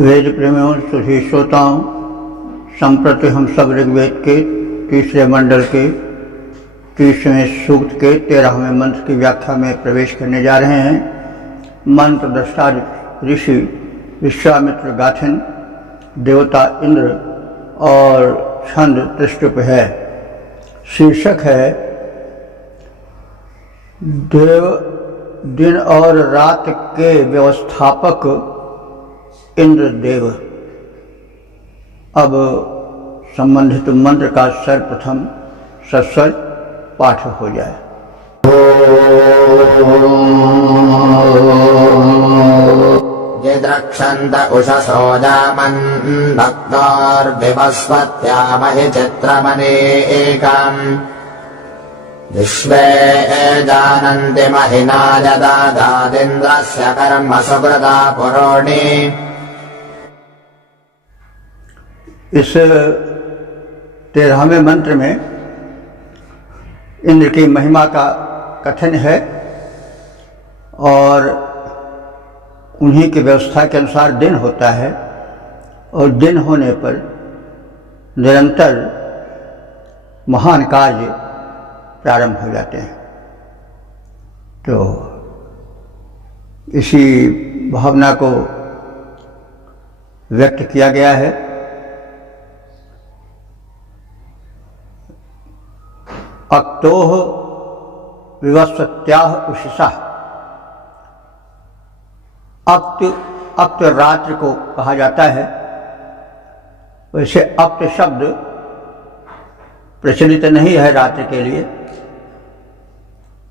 वेद प्रेमियों सुधी श्रोताओं, संप्रति हम सब ऋग्वेद के तीसरे मंडल के 30वें सूक्त के 13वें मंत्र की व्याख्या में प्रवेश करने जा रहे हैं। मंत्र दृष्टा ऋषि विश्वामित्र गाथिन, देवता इंद्र और छंद त्रिष्टुप है। शीर्षक है देव दिन और रात के व्यवस्थापक इंद्रदेव। अब संबंधित मंत्र का सर्वप्रथम सस्वर पाठ हो जाए। यद्रक्षन्त उषसो जामन् भक्तोर्विवस्वत्यामहि चित्रमनेकम् विश्वे जानन्ति महिना यदादादिन्द्रस्य कर्म सुकृता पुरोणि। इस 13वें मंत्र में इंद्र की महिमा का कथन है और उन्हीं की व्यवस्था के अनुसार दिन होता है और दिन होने पर निरंतर महान कार्य प्रारंभ हो जाते हैं। तो इसी भावना को व्यक्त किया गया है। अक्तोह विवस्वत्याह उषसा। अक्त रात्रि को कहा जाता है। वैसे अक्त शब्द प्रचलित नहीं है रात्रि के लिए,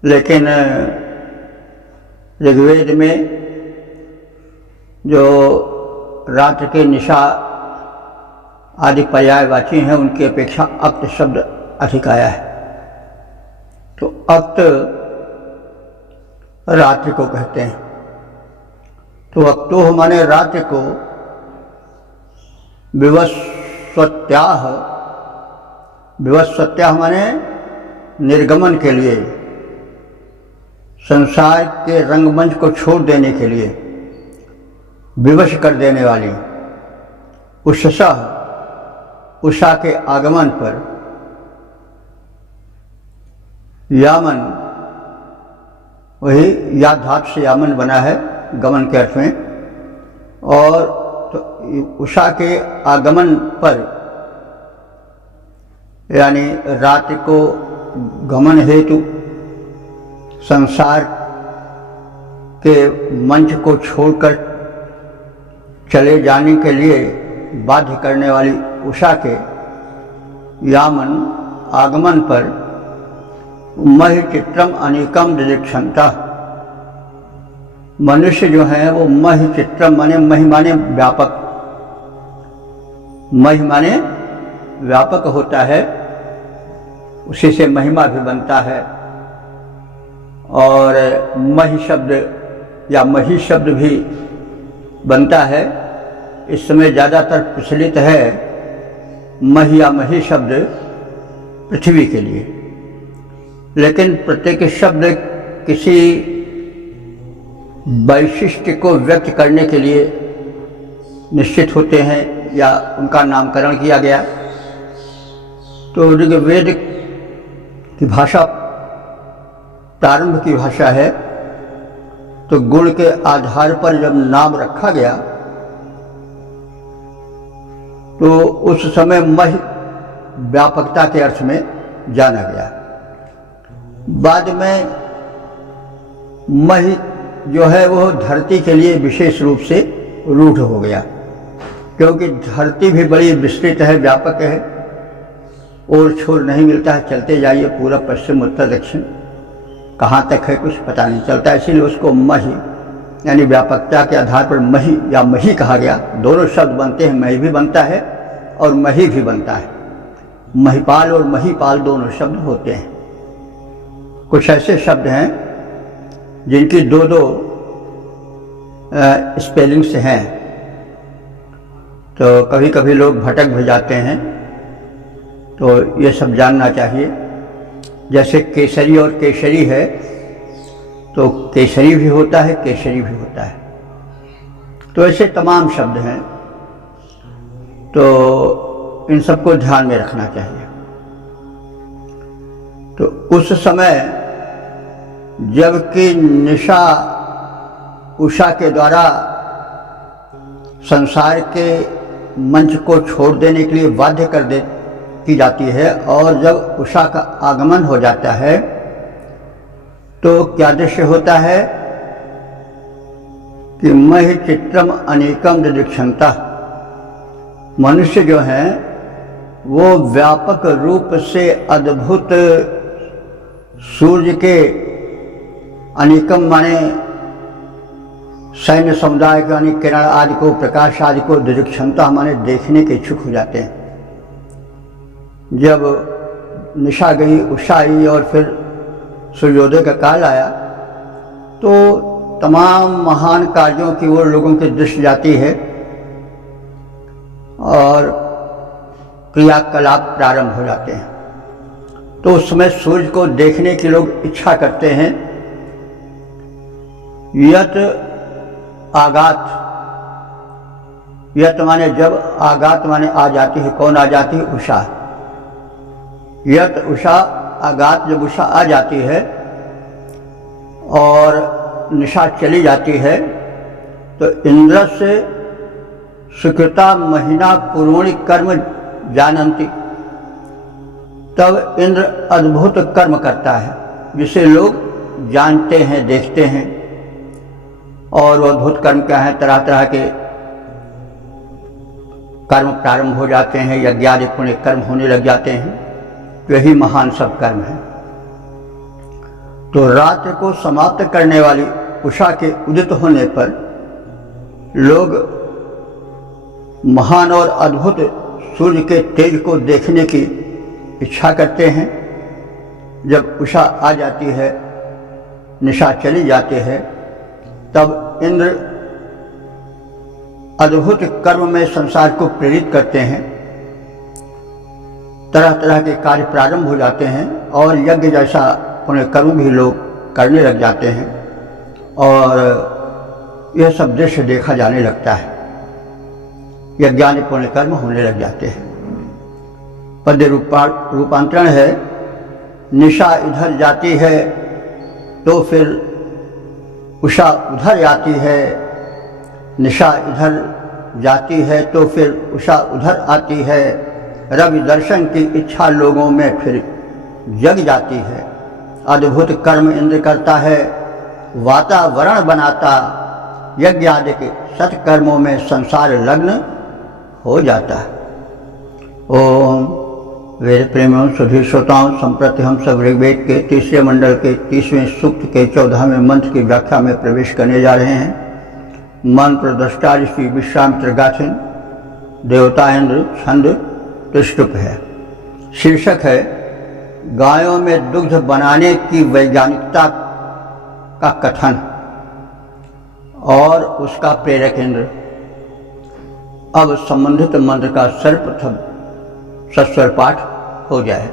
लेकिन ऋग्वेद में जो रात्रि के निशा आदि पर्यायवाची हैं उनकी अपेक्षा अक्त शब्द अधिक आया है। तो अक्त रात्रि को कहते हैं। तो अक्तोह माने रात्रि को, विवस्वत्याह, विवस्वत्याह माने निर्गमन के लिए, संसार के रंगमंच को छोड़ देने के लिए, विवश कर देने वाली। उषसा, उषा के आगमन पर, यामन, वही या धातु से यामन बना है गमन के अर्थ में। और तो उषा के आगमन पर यानी रात्रि को गमन हेतु संसार के मंच को छोड़कर चले जाने के लिए बाध्य करने वाली उषा के यामन आगमन पर महि चित्रम अनेकम दिदीक्षन्ता। मनुष्य जो है वो महि चित्रम माने, महि माने व्यापक, महि माने व्यापक होता है, उसी से महिमा भी बनता है। और महि शब्द या मही शब्द भी बनता है। इस समय ज़्यादातर प्रचलित है महि या मही शब्द पृथ्वी के लिए, लेकिन प्रत्येक शब्द किसी वैशिष्ट्य को व्यक्त करने के लिए निश्चित होते हैं या उनका नामकरण किया गया। तो ऋग्वेद की भाषा प्रारंभ की भाषा है, तो गुण के आधार पर जब नाम रखा गया तो उस समय महि व्यापकता के अर्थ में जाना गया। बाद में महि जो है वो धरती के लिए विशेष रूप से रूढ़ हो गया, क्योंकि धरती भी बड़ी विस्तृत है, व्यापक है, और छोर नहीं मिलता है। चलते जाइए पूरब पश्चिम उत्तर दक्षिण, कहाँ तक है कुछ पता नहीं चलता। इसीलिए उसको महि यानी व्यापकता के आधार पर महि या मही कहा गया। दोनों शब्द बनते हैं, मही भी बनता है और मही भी बनता है। महिपाल और महीपाल दोनों शब्द होते हैं। कुछ ऐसे शब्द हैं जिनकी दो स्पेलिंग्स हैं, तो कभी कभी लोग भटक भी जाते हैं, तो ये सब जानना चाहिए। जैसे केसरी और केशरी है, तो केसरी भी होता है, केशरी भी होता है। तो ऐसे तमाम शब्द हैं तो इन सबको ध्यान में रखना चाहिए। तो उस समय जबकि निशा उषा के द्वारा संसार के मंच को छोड़ देने के लिए बाध्य कर दे की जाती है, और जब उषा का आगमन हो जाता है तो क्या दृश्य होता है कि महि चित्रम अनेकम दिदृक्षन्ता, मनुष्य जो हैं वो व्यापक रूप से अद्भुत सूर्य के अनेकम माने सैन्य समुदाय के यानी किरण आदि को, प्रकाश आदि को दिदृक्षन्ता माने देखने के इच्छुक हो जाते हैं। जब निशा गई, उषा आई और फिर सूर्योदय का काल आया तो तमाम महान कार्यों की ओर लोगों की दृष्टि जाती है और क्रियाकलाप प्रारंभ हो जाते हैं। तो उस समय सूर्य को देखने की लोग इच्छा करते हैं। यत आगात, यत माने जब, आगात माने आ जाती है। कौन आ जाती है? उषा। यत उषा आगात, जब उषा आ जाती है और निशा चली जाती है तो इंद्र से सुकृता महीना पूर्वणि कर्म जानन्ति, तब इंद्र अद्भुत कर्म करता है जिसे लोग जानते हैं, देखते हैं। और वो अद्भुत कर्म क्या है? तरह तरह के कर्म प्रारंभ हो जाते हैं, यज्ञादि पुण्य कर्म होने लग जाते हैं। यही महान सब कर्म है। तो रात्रि को समाप्त करने वाली उषा के उदित होने पर लोग महान और अद्भुत सूर्य के तेज को देखने की इच्छा करते हैं। जब उषा आ जाती है, निशा चली जाती है, तब इंद्र अद्भुत कर्म में संसार को प्रेरित करते हैं। तरह तरह के कार्य प्रारंभ हो जाते हैं और यज्ञ जैसा पुण्य कर्म भी लोग करने लग जाते हैं और यह सब दृश्य देखा जाने लगता है। यज्ञानि पुण्य कर्म होने लग जाते हैं। पद्य रूपांतरण है, निशा इधर जाती है तो फिर उषा उधर आती है, निशा इधर जाती है तो फिर उषा उधर आती है। रवि दर्शन की इच्छा लोगों में फिर जग जाती है। अद्भुत कर्म इंद्र करता है, वातावरण बनाता, यज्ञ आदि के सत्कर्मों में संसार लग्न हो जाता है। ओम वेद प्रेमियों सभी श्रोताओं, संप्रति हम सब ऋग्वेद के 3 मंडल के 30वें सूक्त के 14वें मंत्र की व्याख्या में प्रवेश करने जा रहे हैं। मंत्र दृष्टा ऋषि विश्वामित्र गाथिन, देवता इंद्र, छंद त्रिष्टुप है। शीर्षक है गायों में दुग्ध बनाने की वैज्ञानिकता का कथन और उसका प्रेरक इंद्र। अब संबंधित मंत्र का सर्वप्रथम सस्वर पाठ हो जाए।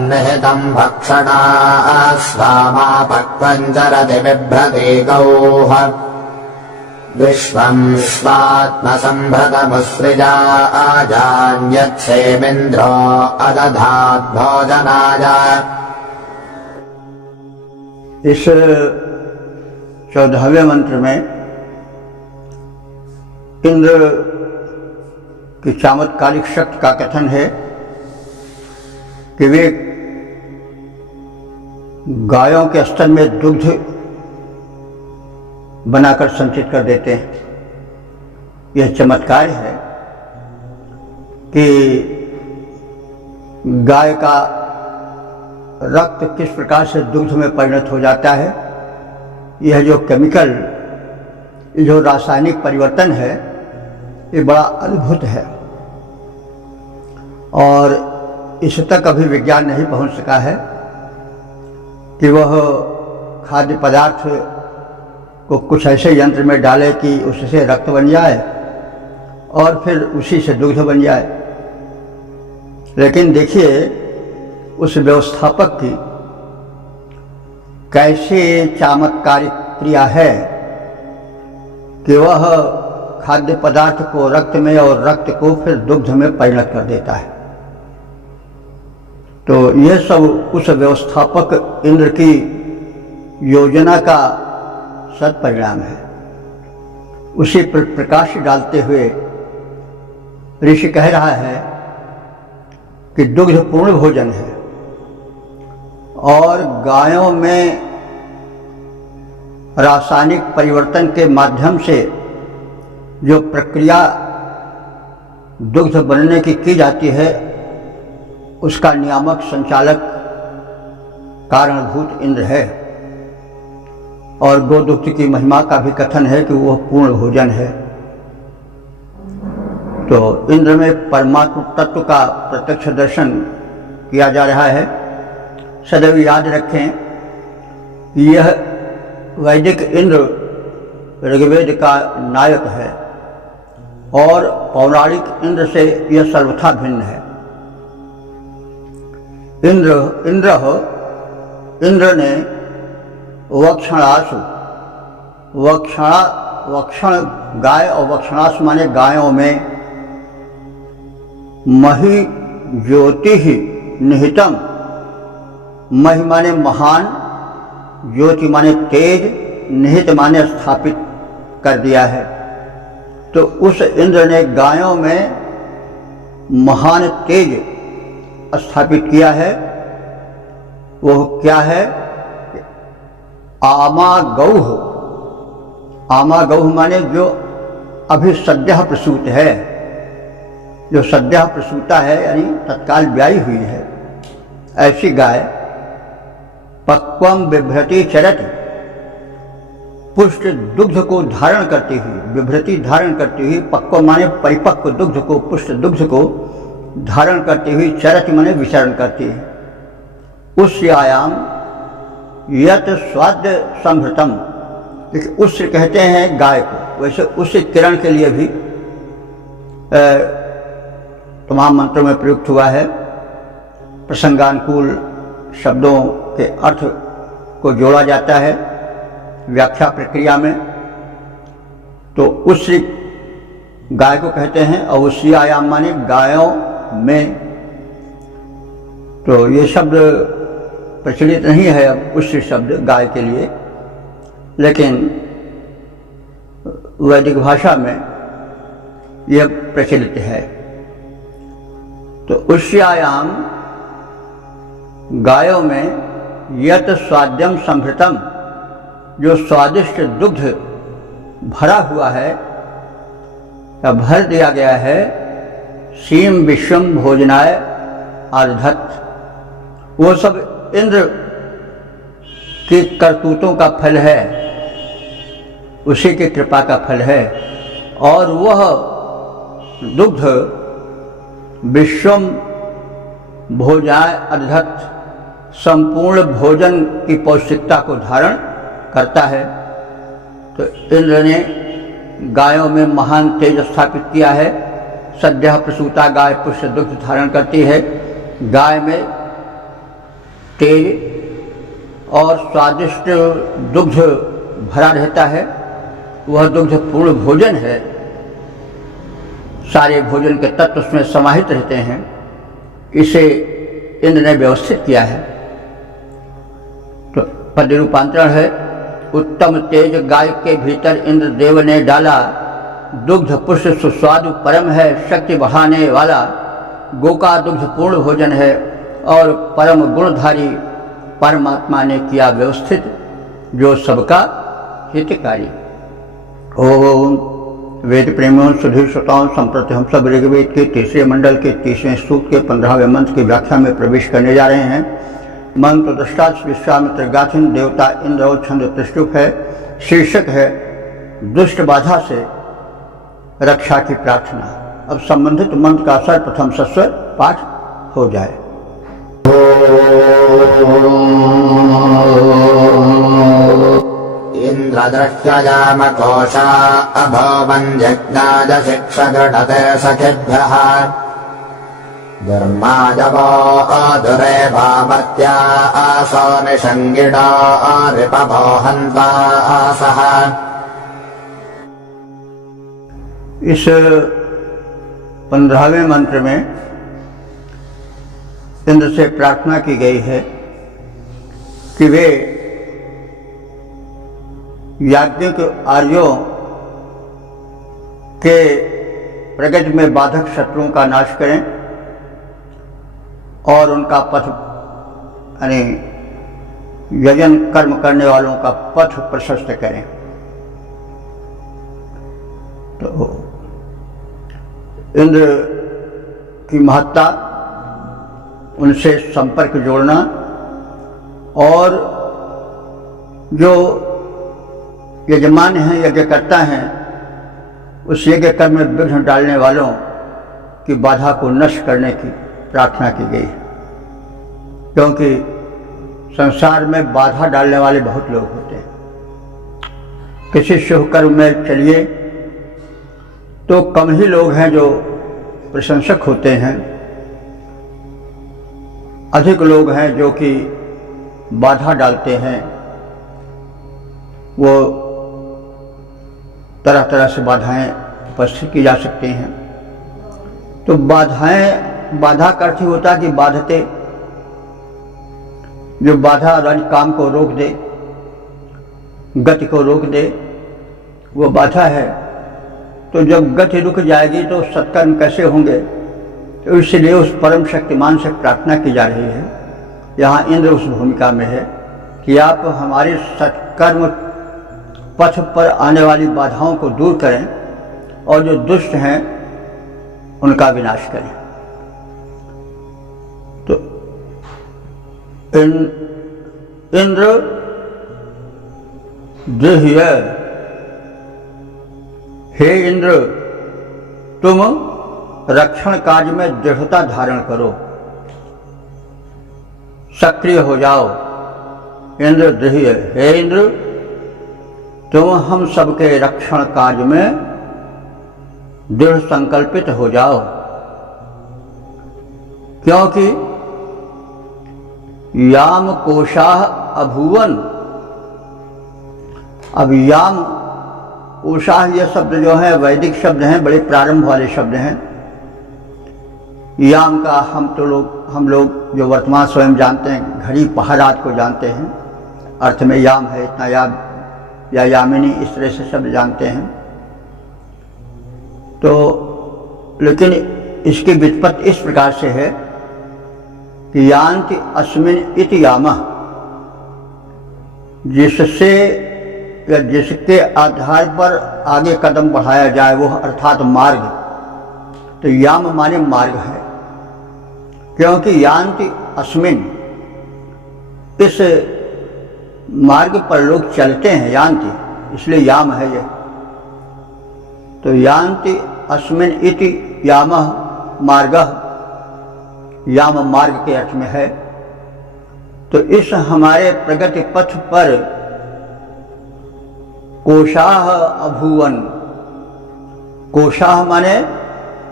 निहितं भक्षणा स्वामापक्वञ्जरति बिभ्रति गौः विश्वं स्वात्मसम्भृतमुत्सृजा आजान्यच्छेमिन्द्रो अदधात् भोजनाय। इस 14वें मंत्र में इंद्र की चमत्कारिक शक्ति का कथन है कि वे गायों के स्तन में दुग्ध बनाकर संचित कर देते हैं। यह चमत्कार है कि गाय का रक्त किस प्रकार से दुग्ध में परिणत हो जाता है। यह जो केमिकल, जो रासायनिक परिवर्तन है, ये बड़ा अद्भुत है और इस तक अभी विज्ञान नहीं पहुंच सका है कि वह खाद्य पदार्थ को कुछ ऐसे यंत्र में डाले कि उससे रक्त बन जाए और फिर उसी से दुग्ध बन जाए। लेकिन देखिए उस व्यवस्थापक की कैसे चमत्कारिक क्रिया है कि वह खाद्य पदार्थ को रक्त में और रक्त को फिर दुग्ध में परिणत कर देता है। तो यह सब उस व्यवस्थापक इंद्र की योजना का सत्परिणाम है। उसी पर प्रकाश डालते हुए ऋषि कह रहा है कि दुग्ध पूर्ण भोजन है और गायों में रासायनिक परिवर्तन के माध्यम से जो प्रक्रिया दुग्ध बनने की जाती है उसका नियामक संचालक कारणभूत इंद्र है। और गोदुग्ध की महिमा का भी कथन है कि वह पूर्ण भोजन है। तो इंद्र में परमात्म तत्व का प्रत्यक्ष दर्शन किया जा रहा है। सदैव याद रखें कि यह वैदिक इंद्र ऋग्वेद का नायक है और पौराणिक इंद्र से यह सर्वथा भिन्न है। इंद्र ने वक्षणासु, वक्षण गाय और वक्षणासु माने गायों में मही ज्योति ही निहितम, मही माने महान, ज्योति माने तेज, निहित माने स्थापित कर दिया है। तो उस इंद्र ने गायों में महान तेज स्थापित किया है। वह क्या है? आमा गौह, आमा गौह माने जो अभी सद्यः प्रसूत है, जो सद्यः प्रसूता है यानी तत्काल ब्याई हुई है, ऐसी गाय पक्वम बिभ्रति चरति, पुष्ट दुग्ध को धारण करती हुई, बिभ्रति धारण करती हुई, पक्व माने परिपक्व दुग्ध को, पुष्ट दुग्ध को धारण करती हुई, चरति माने विचरण करती है। उस्यायाम यत स्वाद्य संभृतम, देखिए उस कहते हैं गाय को, वैसे उस किरण के लिए भी तमाम मंत्रों में प्रयुक्त हुआ है। प्रसंगानुकूल शब्दों के अर्थ को जोड़ा जाता है व्याख्या प्रक्रिया में। तो उस गाय को कहते हैं और उसी आयाम माने गायों में। तो ये शब्द प्रचलित नहीं है अब उस शब्द गाय के लिए, लेकिन वैदिक भाषा में यह प्रचलित है। तो उस्यायाम गायों में यत स्वाद्यम संभृतम, जो स्वादिष्ट दुग्ध भरा हुआ है या भर दिया गया है, सीम विश्वम भोजनाय आर्धत, वो सब इंद्र की करतूतों का फल है, उसी की कृपा का फल है। और वह दुग्ध विश्वम भोजाय अर्धत, संपूर्ण भोजन की पौष्टिकता को धारण करता है। तो इंद्र ने गायों में महान तेज स्थापित किया है। सद्यः प्रसूता गाय पुष्ट दुग्ध धारण करती है। गाय में तेज और स्वादिष्ट दुग्ध भरा रहता है। वह दुग्ध पूर्ण भोजन है, सारे भोजन के तत्व उसमें समाहित रहते हैं। इसे इंद्र ने व्यवस्थित किया है। तो पद रूपांतरण है, उत्तम तेज गाय के भीतर इंद्र देव ने डाला, दुग्ध पुष्ट सुस्वादु परम है, शक्ति बढ़ाने वाला, गो का दुग्ध पूर्ण भोजन है और परम गुणधारी परमात्मा ने किया व्यवस्थित, जो सबका हितकारी। ओम वेद प्रेमियों सुधीर श्रोताओं, संप्रति हम सब ऋग्वेद के तीसरे मंडल के 30वें सूक्त के 15वें मंत्र की व्याख्या में प्रवेश करने जा रहे हैं। मंत्र दृष्टा विश्वामित्र गाथिन, देवता इंद्र और छंद त्रिष्टुप है। शीर्षक है दुष्ट बाधा से रक्षा की प्रार्थना। अब संबंधित मंत्र का सर्वप्रथम सस्वर पाठ हो जाए। इन्द्रदृश्यजामकोशा अभवन् यज्ञाय शिक्षगृढते सखिभ्यः धर्माजवो अधुरे भामत्या आसो निषङ्गिडो रिपभो हन्ता सह। इस 15वें मंत्र में इंद्र से प्रार्थना की गई है कि वे याज्ञिक आर्यों के प्रगति में बाधक शत्रुओं का नाश करें और उनका पथ यानी यजन कर्म करने वालों का पथ प्रशस्त करें। तो इंद्र की महत्ता, उनसे संपर्क जोड़ना और जो यजमान हैं, यज्ञकर्ता हैं, उस यज्ञ कर्म में विघ्न डालने वालों की बाधा को नष्ट करने की प्रार्थना की गई। क्योंकि संसार में बाधा डालने वाले बहुत लोग होते हैं। किसी शुभ कर्म में चलिए तो कम ही लोग हैं जो प्रशंसक होते हैं, अधिक लोग हैं जो कि बाधा डालते हैं। वो तरह तरह से बाधाएं उपस्थित की जा सकती हैं। तो बाधा का अर्थ होता है कि बाधते, जो बाधा काम को रोक दे, गति को रोक दे, वो बाधा है। तो जब गति रुक जाएगी तो सत्कर्म कैसे होंगे? तो इसलिए उस परम शक्तिमान से प्रार्थना की जा रही है। यहाँ इंद्र उस भूमिका में है कि आप हमारे सत्कर्म पथ पर आने वाली बाधाओं को दूर करें और जो दुष्ट हैं उनका विनाश करें। तो इंद्र देह्य, हे इंद्र, तुम रक्षण कार्य में दृढ़ता धारण करो, सक्रिय हो जाओ। इंद्र देह्य, हे इंद्र, तुम हम सबके रक्षण कार्य में दृढ़ संकल्पित हो जाओ। क्योंकि याम कोशाह अभुवन, अब याम कोशाह ये शब्द जो है वैदिक शब्द हैं, बड़े प्रारंभ वाले शब्द हैं। याम का हम लोग जो वर्तमान स्वयं जानते हैं, घड़ी पहरात को जानते हैं, अर्थ में याम है, इतना याम या यामिनी, इस तरह से शब्द जानते हैं। तो लेकिन इसकी व्युत्पत्ति इस प्रकार से है कि यान्ति अस्मिन् इति यामः, जिससे या जिसके आधार पर आगे कदम बढ़ाया जाए वो अर्थात मार्ग। तो याम माने मार्ग है, क्योंकि यान्ति अस्मिन्, इस मार्ग पर लोग चलते हैं, यान्ति, इसलिए याम है ये। तो यान्ति अस्मिन् इति यामः मार्गः, याम मार्ग के अर्थ में है। तो इस हमारे प्रगति पथ पर कोशाह अभुवन, कोशाह माने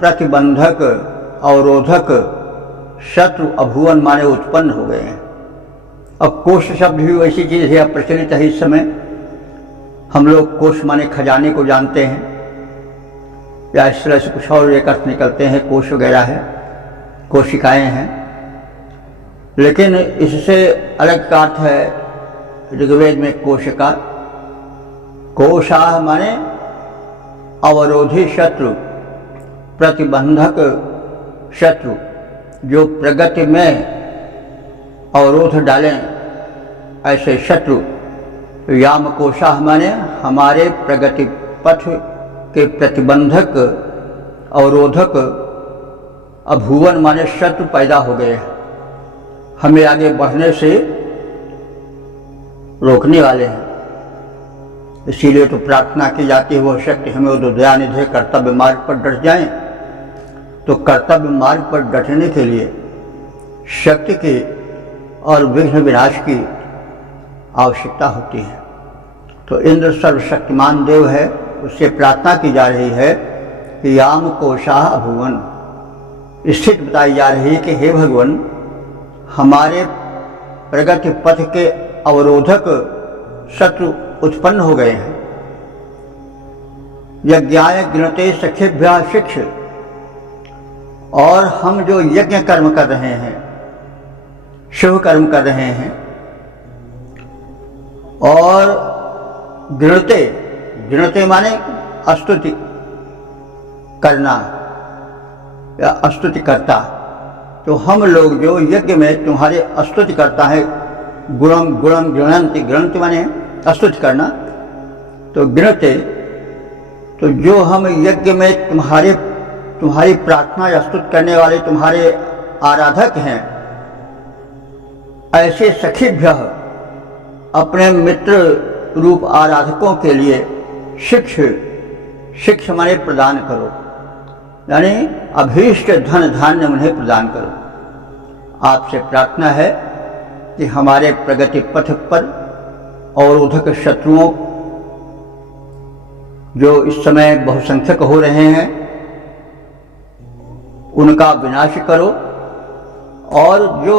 प्रतिबंधक, अवरोधक, शत्रु, अभुवन माने उत्पन्न हो गए हैं। अब कोश शब्द भी वैसी चीज़ है, प्रचलित है इस समय। हम लोग कोश माने खजाने को जानते हैं, या इस तरह से कुछ और एक अर्थ निकलते हैं, कोश वगैरह है, कोशिकाएं हैं। लेकिन इससे अलग का अर्थ है ऋग्वेद में कोशिका। कोशाह माने अवरोधी शत्रु, प्रतिबंधक शत्रु, जो प्रगति में अवरोध डालें, ऐसे शत्रु। याम कोशाह माने हमारे प्रगति पथ के प्रतिबंधक, अवरोधक, अभुवन माने शत्रु पैदा हो गए, हमें आगे बढ़ने से रोकने वाले हैं। इसीलिए तो प्रार्थना की जाती है, वो शक्ति हमें वो दयानिधि कर्तव्य मार्ग पर डट जाएं। तो कर्तव्य मार्ग पर डटने के लिए शक्ति की और विघ्न विनाश की आवश्यकता होती है। तो इंद्र सर्वशक्तिमान देव है, उससे प्रार्थना की जा रही है कि याम कोशाह अभुवन, स्थिति बताई जा रही है कि हे भगवान, हमारे प्रगति पथ के अवरोधक शत्रु उत्पन्न हो गए हैं। यज्ञाय गिनते सखेभ्यः शिक्ष, और हम जो यज्ञ कर्म कर रहे हैं, शुभ कर्म कर रहे हैं, और गिनते, गिनते माने स्तुति करना या स्तुति करता, तो हम लोग जो यज्ञ में तुम्हारे स्तुति करता है, गुणम गुणम गृणंति, गृणंति माने स्तुति करना, तो गिनते, तो जो हम यज्ञ में तुम्हारी प्रार्थना या स्तुति करने वाले तुम्हारे आराधक हैं, ऐसे सखीभ्य अपने मित्र रूप आराधकों के लिए शिक्ष माने प्रदान करो, यानी अभीष्ट धन धान्य उन्हें प्रदान करो। आपसे प्रार्थना है कि हमारे प्रगति पथ पर अवरोधक शत्रुओं जो इस समय बहुसंख्यक हो रहे हैं, उनका विनाश करो, और जो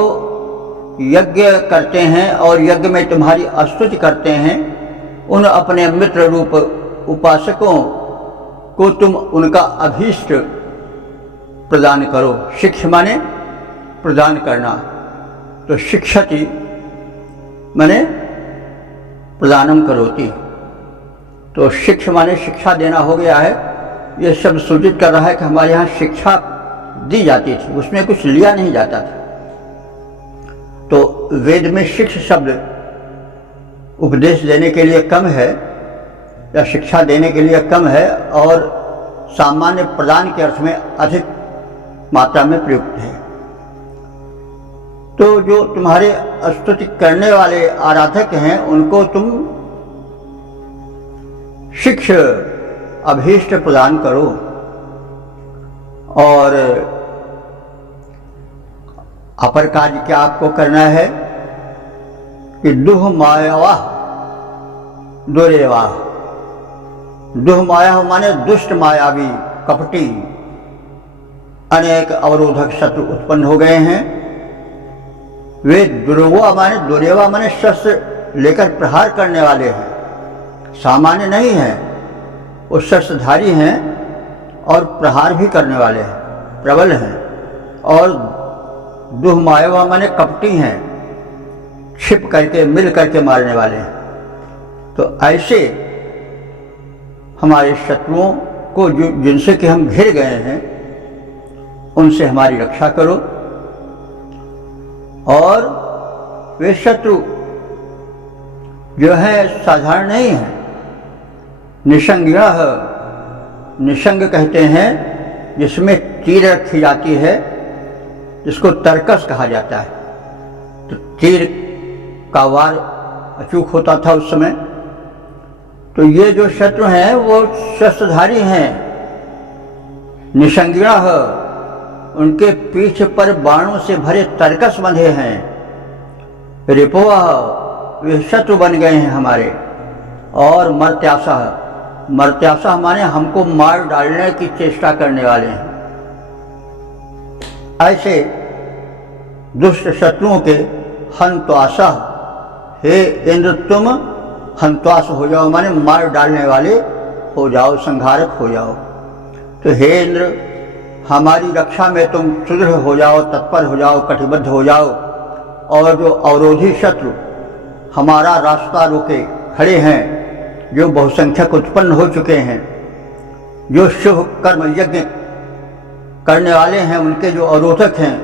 यज्ञ करते हैं और यज्ञ में तुम्हारी स्तुति करते हैं, उन अपने मित्र रूप उपासकों को तुम उनका अभीष्ट प्रदान करो। शिक्ष माने प्रदान करना, तो शिक्षति माने प्रदानम करोति, तो शिक्ष माने शिक्षा देना हो गया है। यह शब्द सूचित कर रहा है कि हमारे यहाँ शिक्षा दी जाती थी, उसमें कुछ लिया नहीं जाता था। तो वेद में शिक्ष शब्द उपदेश देने के लिए कम है या शिक्षा देने के लिए कम है, और सामान्य प्रदान के अर्थ में अधिक मात्रा में प्रयुक्त है। तो जो तुम्हारे स्तुति करने वाले आराधक हैं, उनको तुम शिक्ष अभीष्ट प्रदान करो, और अपर कार्य क्या आपको करना है कि दुह मायावाह दुरेवाह, दुह माया माने दुष्ट मायावी कपटी अनेक अवरोधक शत्रु उत्पन्न हो गए हैं। वे दुर्वा माने दुरेवा माने शस्त्र लेकर प्रहार करने वाले हैं, सामान्य नहीं हैं, वो शस्त्रधारी हैं और प्रहार भी करने वाले हैं, प्रबल हैं। और दुहमायवा माने कपटी हैं, छिप करके मिल करके मारने वाले हैं। तो ऐसे हमारे शत्रुओं को जो जिनसे कि हम घिर गए हैं, उनसे हमारी रक्षा करो। और वे शत्रु जो है साधारण नहीं है, निशंग, निशंग कहते हैं जिसमें तीर रखी जाती है, जिसको तरकस कहा जाता है। तो तीर का वार अचूक होता था उस समय। तो ये जो शत्रु हैं वो शस्त्रधारी हैं, निशंगिणा है, उनके पीठ पर बाणों से भरे तरकस बंधे हैं। रिपोआ, वे शत्रु बन गए हैं हमारे। और मर्त्यासा, मर्त्यासा माने हमको मार डालने की चेष्टा करने वाले हैं। ऐसे दुष्ट शत्रुओं के हंत्वासा, हे इंद्र तुम हंत्वास हो जाओ, माने मार डालने वाले हो जाओ, संहारक हो जाओ। तो हे इंद्र, हमारी रक्षा में तुम सुदृढ़ हो जाओ, तत्पर हो जाओ, कटिबद्ध हो जाओ। और जो अवरोधी शत्रु हमारा रास्ता रोके खड़े हैं, जो बहुसंख्यक उत्पन्न हो चुके हैं, जो शुभ कर्म यज्ञ करने वाले हैं, उनके जो अवरोधक हैं,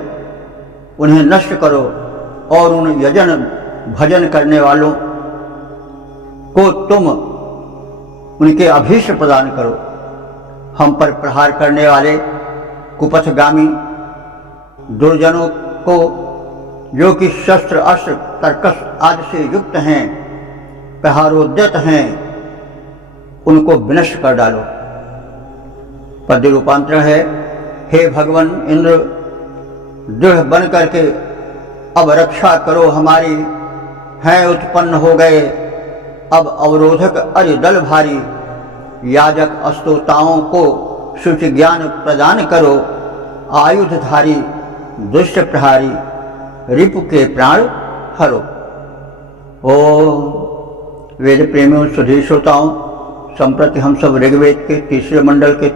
उन्हें नष्ट करो। और उन यजन भजन करने वालों को तुम उनके अभीष्ट प्रदान करो। हम पर प्रहार करने वाले कुपथगामी दुर्जनों को, जो कि शस्त्र अस्त्र तर्कस आदि से युक्त हैं, प्रहारोद्यत हैं, उनको विनष्ट कर डालो। पद्य रूपांतरण है, हे भगवान इंद्र, दृढ़ बन करके अब रक्षा करो हमारी, हैं उत्पन्न हो गए अब अवरोधक अरि दल भारी। याजक अस्तोताओं को शुचि ज्ञान प्रदान करो, आयुधधारी दुष्ट प्रहारी रिपु के प्राण हरो। ओ वेद प्रेमियों सुधीर श्रोताओं, संप्रति हम सब ऋग्वेद के तीसरे मंडल के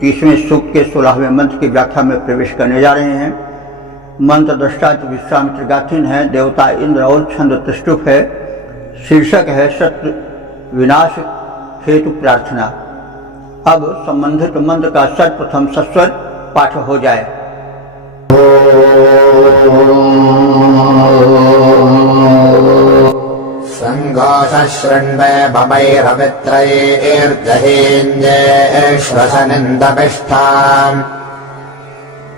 30वें सूक्त के 16वें मंत्र की व्याख्या में प्रवेश करने जा रहे हैं। मंत्र दृष्टा विश्वामित्र गाथिन है, देवता इंद्र और छंद त्रिष्टुप है। शीर्षक है शत्रु विनाश हेतु प्रार्थना। अब संबंधित मंत्र का सर्वप्रथम सस्वर पाठ हो जाए। संघोषशृण्वे भवैरवित्रयैर्जहीन्येष्वसनिन्दपिष्ठाम्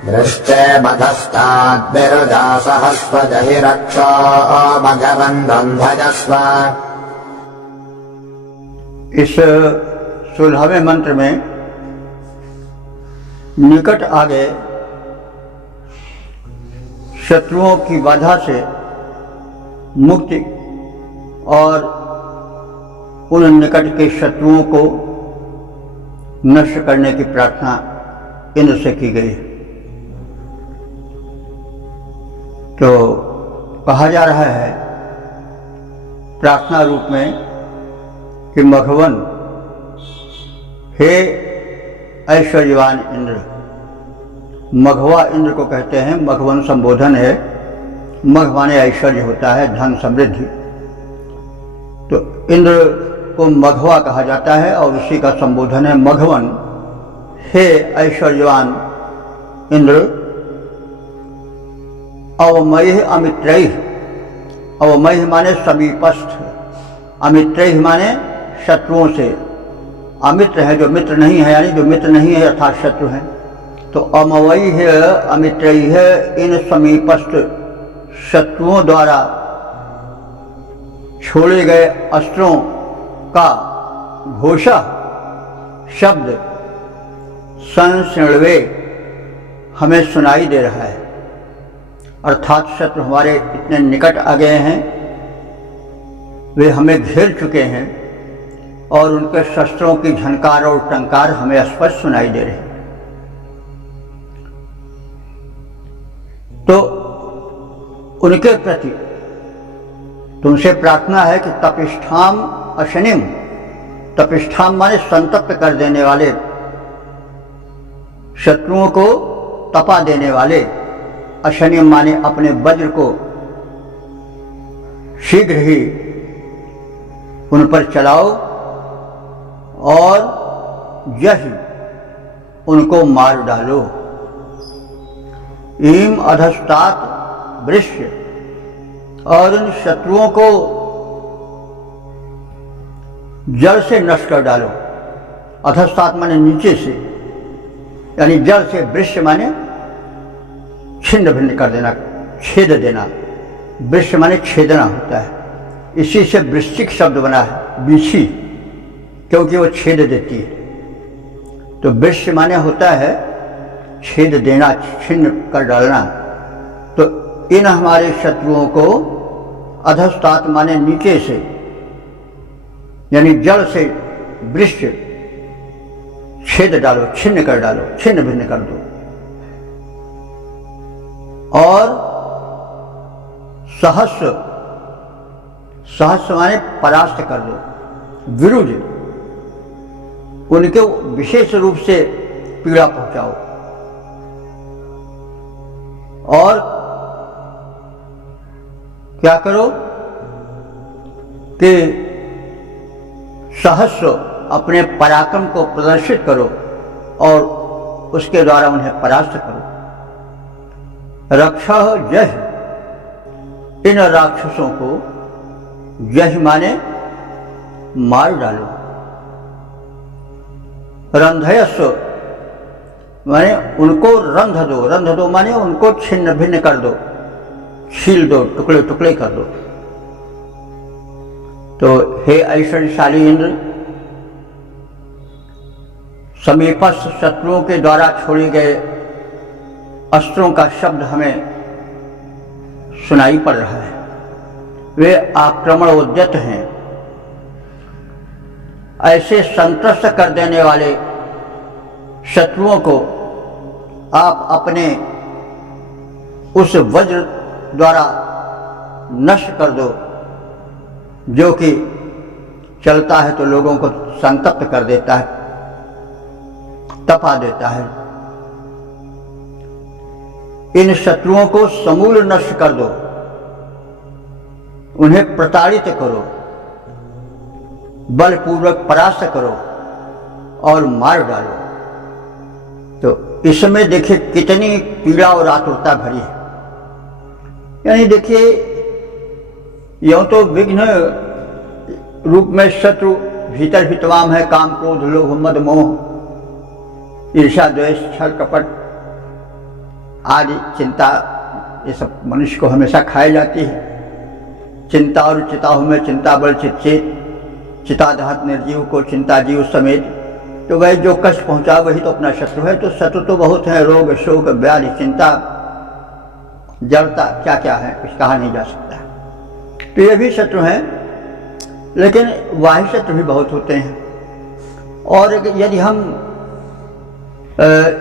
दृष्टे मधस्ताद्विरुजा सहस्वजहि रक्षो मघवन्दं भजस्व। इस 16वें मंत्र में निकट आ गए शत्रुओं की बाधा से मुक्ति और उन निकट के शत्रुओं को नष्ट करने की प्रार्थना इंद्र से की गई। तो कहा जा रहा है प्रार्थना रूप में कि मघवन, हे ऐश्वर्यवान इंद्र। मघवा इंद्र को कहते हैं, मघवन संबोधन है। मघ माने ऐश्वर्य होता है, धन समृद्धि। तो इंद्र को मघवा कहा जाता है और उसी का संबोधन है मघवन। हे ऐश्वर्यवान इंद्र, अवमय अमित्रैः। अवमय माने समीपस्थ, अमित्रैः माने शत्रुओं से। अमित्र है जो मित्र नहीं है, यानी जो मित्र नहीं है अर्थात शत्रु है। तो अमवई है अमित्रैः है, इन समीपस्थ शत्रुओं द्वारा छोड़े गए अस्त्रों का घोषा शब्द संशृण्वे हमें सुनाई दे रहा है। अर्थात शत्रु हमारे इतने निकट आ गए हैं, वे हमें घेर चुके हैं और उनके शस्त्रों की झनकार और टंकार हमें स्पष्ट सुनाई दे रहे हैं। तो उनके प्रति तुमसे प्रार्थना है कि तपिष्ठाम अशनिम। तपिष्ठाम माने संतप्त कर देने वाले, शत्रुओं को तपा देने वाले। अशनिम माने अपने वज्र को शीघ्र ही उन पर चलाओ और यही उनको मार डालो। ईम अधस्तात वृष्य, और उन शत्रुओं को जड़ से नष्ट कर डालो। अधस्तात माने नीचे से, यानी जड़ से। वृष्य माने छिन्न भिन्न कर देना, छेद देना। वृष्य माने छेदना होता है, इसी से वृश्चिक शब्द बना है, बिछी, क्योंकि वो छेद देती है। तो वृष्य माने होता है छेद देना, छिन्न कर डालना। तो इन हमारे शत्रुओं को अधस्तात माने नीचे से, यानी जड़ से वृक्ष छेद डालो, छिन्न कर डालो, छिन्न भिन्न कर दो। और सहस्र, सहस्र माने परास्त कर दो। विरुद्ध उनके विशेष रूप से पीड़ा पहुंचाओ। और क्या करो कि सहस्र अपने पराक्रम को प्रदर्शित करो और उसके द्वारा उन्हें परास्त करो। रक्षा जह, इन राक्षसों को, जह माने मार डालो। रंधयस्व माने उनको रंध दो, रंध दो माने उनको छिन्न भिन्न कर दो, छील दो, टुकड़े टुकड़े कर दो। तो हे ऐश्वर्यशाली इंद्र, समीपस्थ शत्रुओं के द्वारा छोड़े गए अस्त्रों का शब्द हमें सुनाई पड़ रहा है। वे आक्रमण उद्यत हैं। ऐसे संत्रस्त कर देने वाले शत्रुओं को आप अपने उस वज्र द्वारा नष्ट कर दो जो कि चलता है तो लोगों को संतप्त कर देता है, तपा देता है। इन शत्रुओं को समूल नष्ट कर दो, उन्हें प्रताड़ित करो, बलपूर्वक परास्त करो और मार डालो। तो इसमें देखिए कितनी पीड़ा और आतुरता भरी है। यानी देखिए, यों तो विघ्न रूप में शत्रु भीतर भी तमाम है, काम क्रोध लोभ मद मोह ईर्ष्या द्वेष छल कपट आदि चिंता, ये सब मनुष्य को हमेशा खाई जाती है। चिंता और चिताहु में चिंता बल चित चिता दहत निर्जीव को चिंता जीव समेत। तो वह जो कष्ट पहुंचा वही तो अपना शत्रु है। तो शत्रु तो बहुत है, रोग शोक व्याधि चिंता जड़ता क्या क्या है कुछ कहा नहीं जा सकता। तो ये भी शत्रु हैं, लेकिन बाह्य शत्रु भी बहुत होते हैं। और यदि हम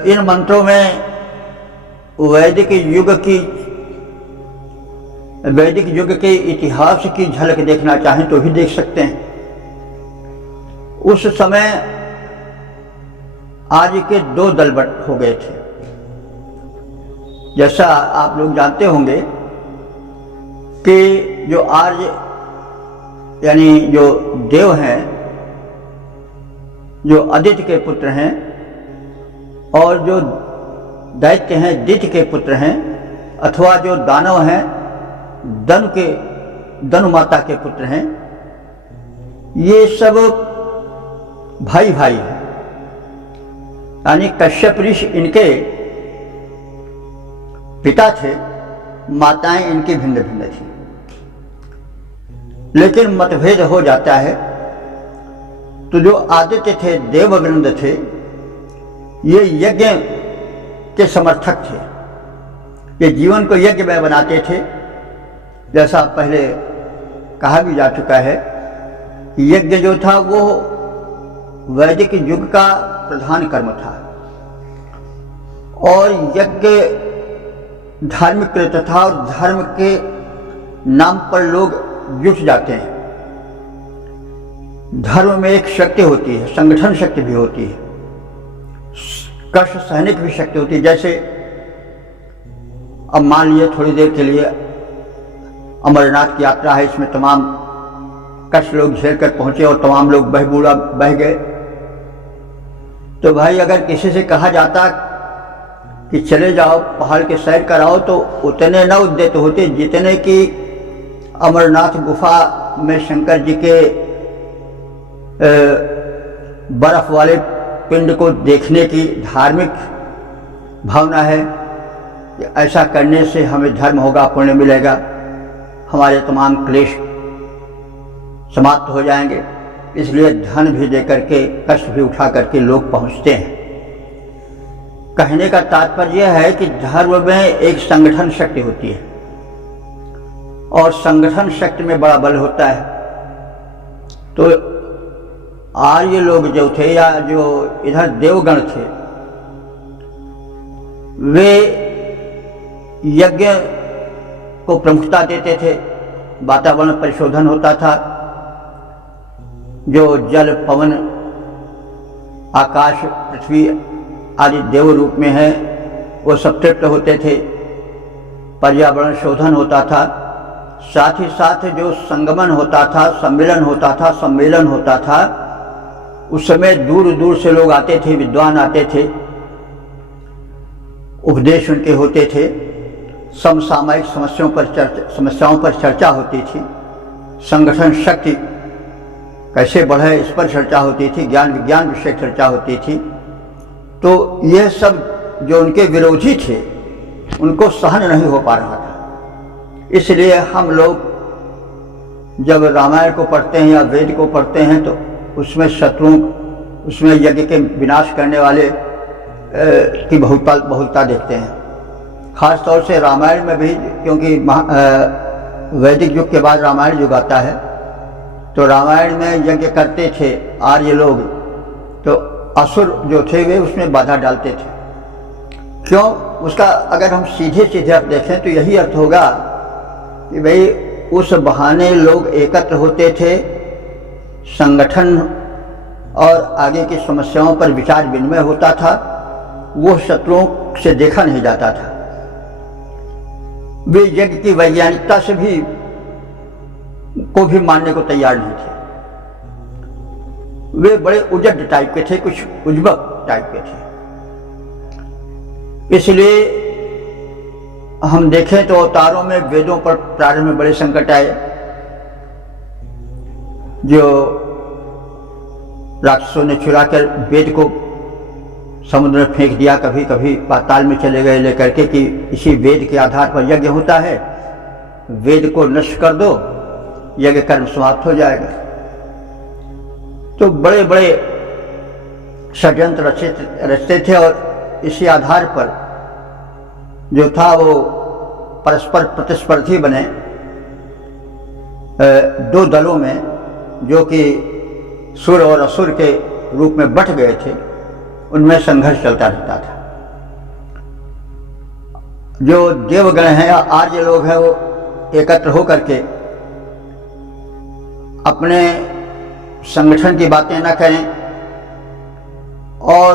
इन मंत्रों में वैदिक युग के इतिहास की झलक देखना चाहें तो भी देख सकते हैं। उस समय आर्य के दो दल हो गए थे। जैसा आप लोग जानते होंगे कि जो आर्य यानी जो देव हैं, जो आदित्य के पुत्र हैं, और जो दैत्य हैं दित्य के पुत्र हैं, अथवा जो दानव हैं धनु माता के पुत्र हैं, ये सब भाई भाई हैं। यानी कश्यप ऋषि इनके पिता थे, माताएं इनकी भिन्न भिन्न थी। लेकिन मतभेद हो जाता है। तो जो आदित्य थे, देववृंद थे, ये यज्ञ के समर्थक थे। ये जीवन को यज्ञ में बनाते थे। जैसा पहले कहा भी जा चुका है कि यज्ञ जो था वो वैदिक युग का प्रधान कर्म था। और यज्ञ धार्मिक कृत्य था, और धर्म के नाम पर लोग जुट जाते हैं। धर्म में एक शक्ति होती है, संगठन शक्ति भी होती है, कष्ट सहने की भी शक्ति होती है। जैसे अब मान लीजिए थोड़ी देर के लिए अमरनाथ की यात्रा है, इसमें तमाम कष्ट लोग झेल कर पहुंचे और तमाम लोग बह गए। तो भाई अगर किसी से कहा जाता कि चले जाओ पहाड़ के सैर कराओ, तो उतने न उद्यत होते जितने कि अमरनाथ गुफा में शंकर जी के बर्फ वाले पिंड को देखने की धार्मिक भावना है कि ऐसा करने से हमें धर्म होगा, पुण्य मिलेगा, हमारे तमाम क्लेश समाप्त हो जाएंगे। इसलिए धन भी देकर के कष्ट भी उठा करके लोग पहुंचते हैं। कहने का तात्पर्य यह है कि धर्म में एक संगठन शक्ति होती है, और संगठन शक्ति में बड़ा बल होता है। तो आर्य लोग जो थे, या जो इधर देवगण थे, वे यज्ञ को प्रमुखता देते थे। वातावरण परिशोधन होता था। जो जल पवन आकाश पृथ्वी आदि देव रूप में है, वो सब तृप्त होते थे। पर्यावरण शोधन होता था। साथ ही साथ जो संगमन होता था, सम्मेलन होता था, उस समय दूर दूर से लोग आते थे, विद्वान आते थे, उपदेश उनके होते थे, समसामयिक समस्याओं पर चर्चा होती थी, संगठन शक्ति कैसे बढ़े इस पर चर्चा होती थी, ज्ञान विज्ञान विषय चर्चा होती थी। तो यह सब जो उनके विरोधी थे उनको सहन नहीं हो पा रहा था। इसलिए हम लोग जब रामायण को पढ़ते हैं या वेद को पढ़ते हैं तो उसमें शत्रुओं, उसमें यज्ञ के विनाश करने वाले की बहुलता देखते हैं। खास तौर से रामायण में भी, क्योंकि वैदिक युग के बाद रामायण युग आता है, तो रामायण में यज्ञ करते थे आर्य लोग, तो असुर जो थे वे उसमें बाधा डालते थे क्यों? उसका अगर हम सीधे सीधे अर्थ देखें तो यही अर्थ होगा कि भाई उस बहाने लोग एकत्र होते थे, संगठन और आगे की समस्याओं पर विचार विनिमय होता था, वो शत्रुओं से देखा नहीं जाता था। वे यज्ञ की वैज्ञानिकता से भी को भी मानने को तैयार नहीं थे। वे बड़े उजड टाइप के थे, कुछ उज्बक टाइप के थे। इसलिए हम देखें तो अवतारों में वेदों पर प्रारंभ में बड़े संकट आए। जो राक्षसों ने चुराकर वेद को समुद्र में फेंक दिया, कभी कभी पाताल में चले गए लेकर के कि इसी वेद के आधार पर यज्ञ होता है, वेद को नष्ट कर दो, यज्ञ कर्म समाप्त हो जाएगा। तो बड़े बड़े षड्यंत्र रचते थे और इसी आधार पर जो था वो परस्पर प्रतिस्पर्धी बने। दो दलों में जो कि सुर और असुर के रूप में बंट गए थे, उनमें संघर्ष चलता रहता था। जो देवगण हैं या आर्य लोग हैं, वो एकत्र होकर के अपने संगठन की बातें न करें और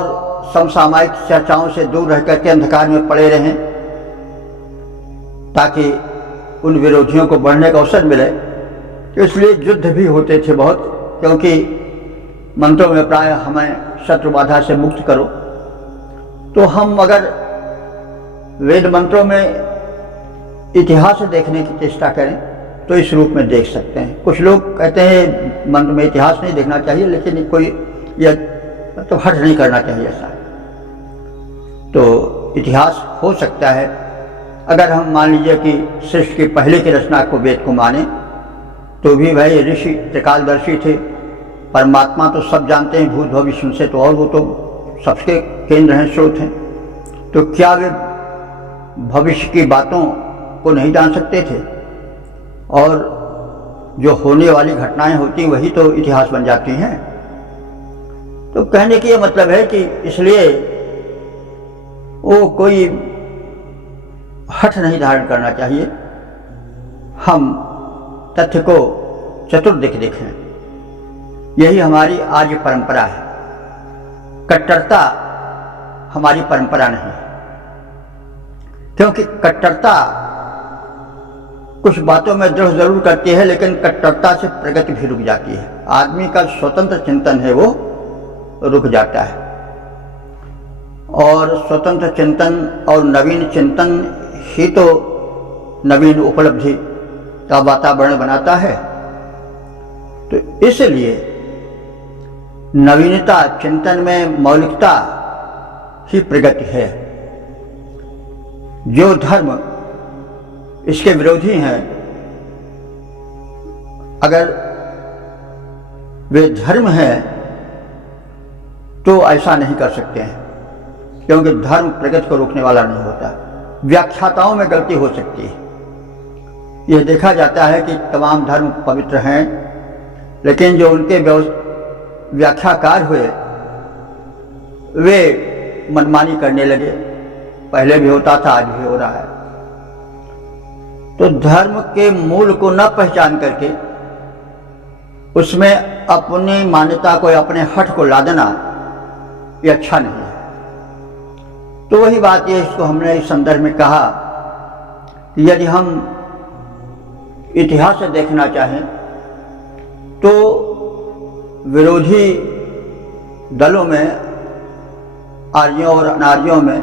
समसामयिक चर्चाओं से दूर रह करके अंधकार में पड़े रहें, ताकि उन विरोधियों को बढ़ने का अवसर मिले। तो इसलिए युद्ध भी होते थे बहुत, क्योंकि मंत्रों में प्राय हमें शत्रु बाधा से मुक्त करो। तो हम अगर वेद मंत्रों में इतिहास देखने की चेष्टा करें तो इस रूप में देख सकते हैं। कुछ लोग कहते हैं मंत्र में इतिहास नहीं देखना चाहिए, लेकिन कोई यह तो हट नहीं करना चाहिए ऐसा। तो इतिहास हो सकता है अगर हम मान लीजिए कि सृष्टि के पहले की रचना को वेद को माने, तो भी भाई ऋषि त्रिकालदर्शी थे। परमात्मा तो सब जानते हैं, भूत भविष्य उनसे तो, और वो तो सबके केंद्र हैं, स्रोत हैं। तो क्या वे भविष्य की बातों को नहीं जान सकते थे? और जो होने वाली घटनाएं होती वही तो इतिहास बन जाती हैं। तो कहने की यह मतलब है कि इसलिए वो कोई हठ नहीं धारण करना चाहिए। हम तथ्य को चतुर्दिक देखें, यही हमारी आज परंपरा है। कट्टरता हमारी परंपरा नहीं है, क्योंकि कट्टरता कुछ बातों में दृढ़ जरूर करती है, लेकिन कट्टरता से प्रगति भी रुक जाती है। आदमी का स्वतंत्र चिंतन है वो रुक जाता है, और स्वतंत्र चिंतन और नवीन चिंतन ही तो नवीन उपलब्धि का वातावरण बनाता है। तो इसलिए नवीनता चिंतन में मौलिकता ही प्रगति है। जो धर्म इसके विरोधी हैं, अगर वे धर्म हैं तो ऐसा नहीं कर सकते हैं, क्योंकि धर्म प्रगति को रोकने वाला नहीं होता। व्याख्याताओं में गलती हो सकती है। यह देखा जाता है कि तमाम धर्म पवित्र हैं, लेकिन जो उनके व्याख्याकार हुए वे मनमानी करने लगे। पहले भी होता था, आज भी हो रहा है। तो धर्म के मूल को न पहचान करके उसमें अपनी मान्यता को, अपने हठ को ला देना, ये अच्छा नहीं है। तो वही बात ये, इसको हमने इस संदर्भ में कहा कि यदि हम इतिहास से देखना चाहें तो विरोधी दलों में, आर्यों और अनार्यों में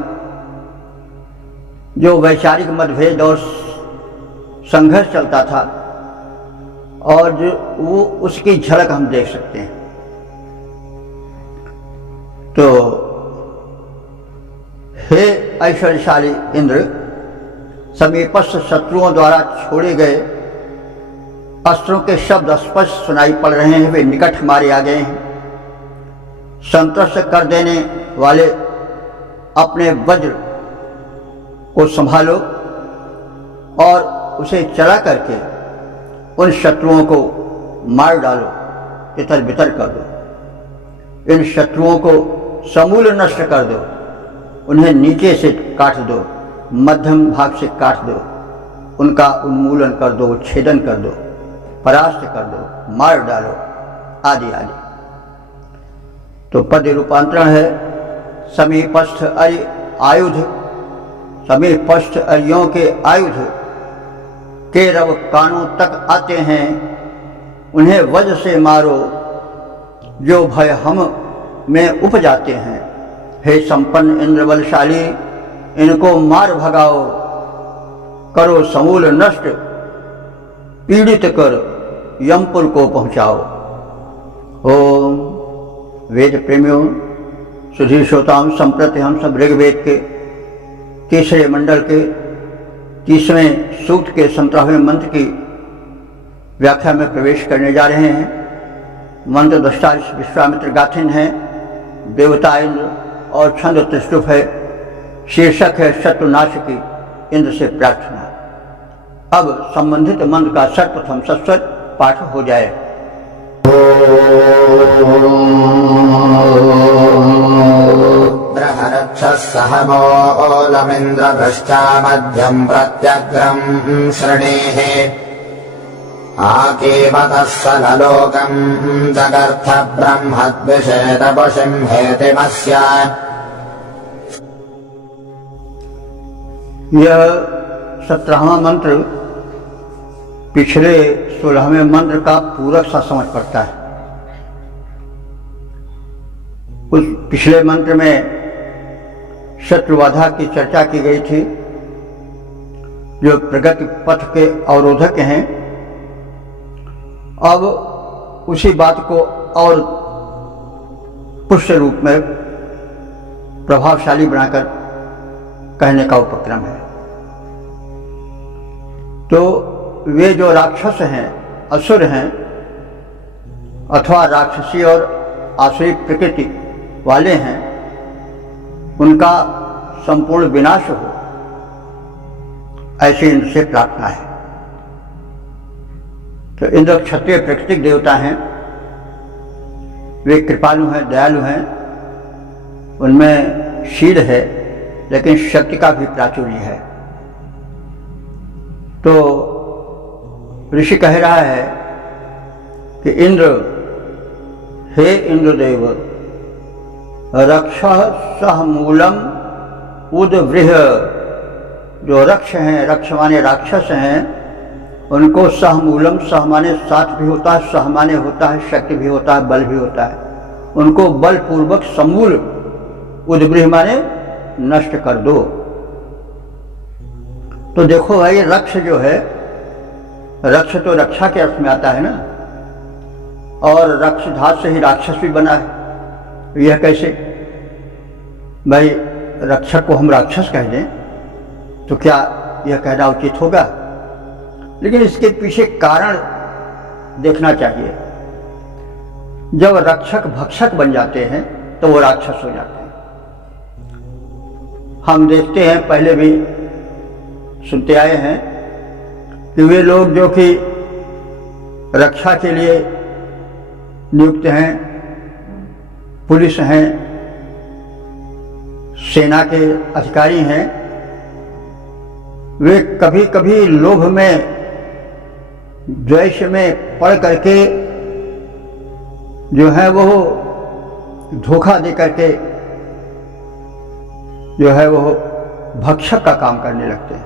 जो वैचारिक मतभेद और संघर्ष चलता था, और जो वो उसकी झलक हम देख सकते हैं। तो हे ऐश्वर्यशाली इंद्र, समीपस्थ शत्रुओं द्वारा छोड़े गए अस्त्रों के शब्द स्पष्ट सुनाई पड़ रहे हैं। वे निकट हमारे आ गए हैं। संतुष्ट कर देने वाले अपने वज्र को संभालो और उसे चला करके उन शत्रुओं को मार डालो, तितर बितर कर दो। इन शत्रुओं को समूल नष्ट कर दो। उन्हें नीचे से काट दो, मध्यम भाग से काट दो, उनका उन्मूलन कर दो, छेदन कर दो, परास्त कर दो, मार डालो, आदि आदि। तो पद रूपांतरण है समीपस्थ आयुध, समीपस्थ अरियों के आयुध के रव कानों तक आते हैं, उन्हें वज्र से मारो जो भय हम में उपजाते हैं। हे संपन्न इंद्र बलशाली, इनको मार भगाओ, करो समूल नष्ट, पीड़ित कर यमपुर को पहुंचाओ। ओम वेद प्रेमियों, सुधीर श्रोताओं, संप्रति हम सब ऋग्वेद के तीसरे मंडल के 30वें सूक्त के 17वें मंत्र की व्याख्या में प्रवेश करने जा रहे हैं। मंत्र दृष्टा विश्वामित्र गाथिन है, देवता इंद्र और छंद त्रिष्टुप है। शीर्षक है शत्रुनाश की इंद्र से प्रार्थना। अब संबंधित मंत्र का सर्वप्रथम सस्वर पाठ हो जाए। सहमोलमिन्द्र भ्रष्टा मध्यम प्रत्यग्रम श्रणेः आकेवतः सललोकम् जगर्थ ब्रह्मद्विषेदवशिं हेतिमस्य। यह 17वां मंत्र पिछले 16वें मंत्र का पूरक सा समझ पड़ता है। उस पिछले मंत्र में शत्रुबाधा की चर्चा की गई थी, जो प्रगति पथ के अवरोधक हैं। अब उसी बात को और पुष्ट रूप में प्रभावशाली बनाकर कहने का उपक्रम है। तो वे जो राक्षस हैं, असुर हैं, अथवा राक्षसी और आसुरी प्रकृति वाले हैं, उनका संपूर्ण विनाश हो, ऐसे इंद्र से प्रार्थना है। तो इंद्र क्षत्रिय प्राकृतिक देवता हैं, वे कृपालु हैं, दयालु हैं, उनमें शील है, लेकिन शक्ति का भी प्राचुर्य है। तो ऋषि कह रहा है कि इंद्र, हे इंद्रदेव, रक्ष सह मूलम उद्वृह, जो रक्ष हैं, रक्ष माने राक्षस हैं, उनको सह मूलम, सह माने साथ भी होता है, सह माने होता है शक्ति भी होता है, बल भी होता है, उनको बलपूर्वक समूल, उद्वृह माने नष्ट कर दो। तो देखो भाई, रक्ष जो है, रक्ष तो रक्षा के अर्थ में आता है ना, और रक्ष धातु से ही राक्षस भी बना है। यह कैसे भाई, रक्षक को हम राक्षस कह दें तो क्या यह कहना उचित होगा? लेकिन इसके पीछे कारण देखना चाहिए। जब रक्षक भक्षक बन जाते हैं तो वो राक्षस हो जाते हैं। हम देखते हैं, पहले भी सुनते आए हैं कि वे लोग जो कि रक्षा के लिए नियुक्त हैं, पुलिस हैं, सेना के अधिकारी हैं, वे कभी कभी लोभ में, द्वेष में पड़ करके जो है वो धोखा दे करके जो है वो भक्षक का काम करने लगते हैं,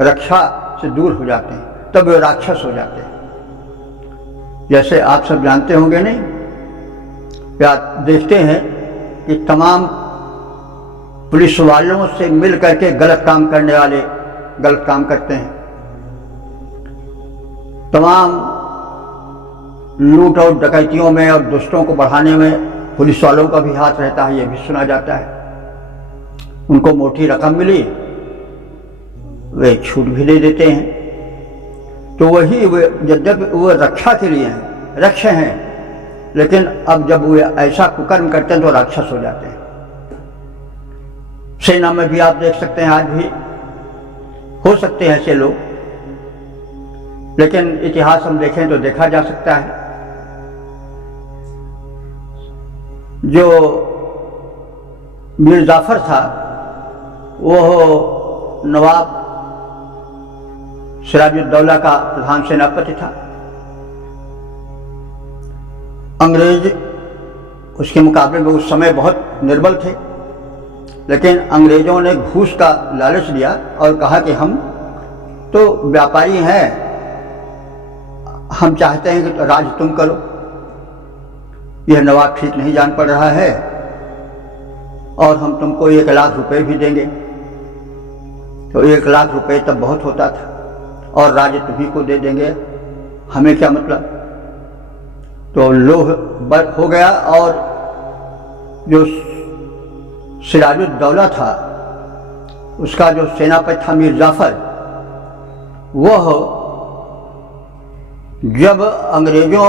रक्षा से दूर हो जाते हैं, तब वे राक्षस हो जाते हैं। जैसे आप सब जानते होंगे नहीं, या देखते हैं कि तमाम पुलिस वालों से मिल करके गलत काम करने वाले गलत काम करते हैं। तमाम लूट और डकैतियों में और दुष्टों को बढ़ाने में पुलिस वालों का भी हाथ रहता है, यह भी सुना जाता है। उनको मोटी रकम मिली, वे छूट भी दे देते हैं। तो वही वे, यद्यपि वो रक्षा के लिए हैं, रक्ष हैं, लेकिन अब जब वे ऐसा कुकर्म करते हैं तो राक्षस हो जाते हैं। सेना में भी आप देख सकते हैं, आज भी हो सकते हैं ऐसे लोग, लेकिन इतिहास हम देखें तो देखा जा सकता है जो मीर जाफर था, वो नवाब सिराजुद्दौला का प्रधान सेनापति था। अंग्रेज उसके मुकाबले में उस समय बहुत निर्बल थे, लेकिन अंग्रेजों ने घूस का लालच दिया और कहा कि हम तो व्यापारी हैं, हम चाहते हैं कि राज तुम करो, यह नवाब ठीक नहीं जान पड़ रहा है और हम तुमको 1 लाख रुपए भी देंगे। तो 1 लाख रुपए तब बहुत होता था और राज्य तुम्ही को दे देंगे, हमें क्या मतलब। तो लोभ हो गया और जो सिराजुद्दौला था उसका जो सेनापति था मीर जाफर, वह जब अंग्रेजों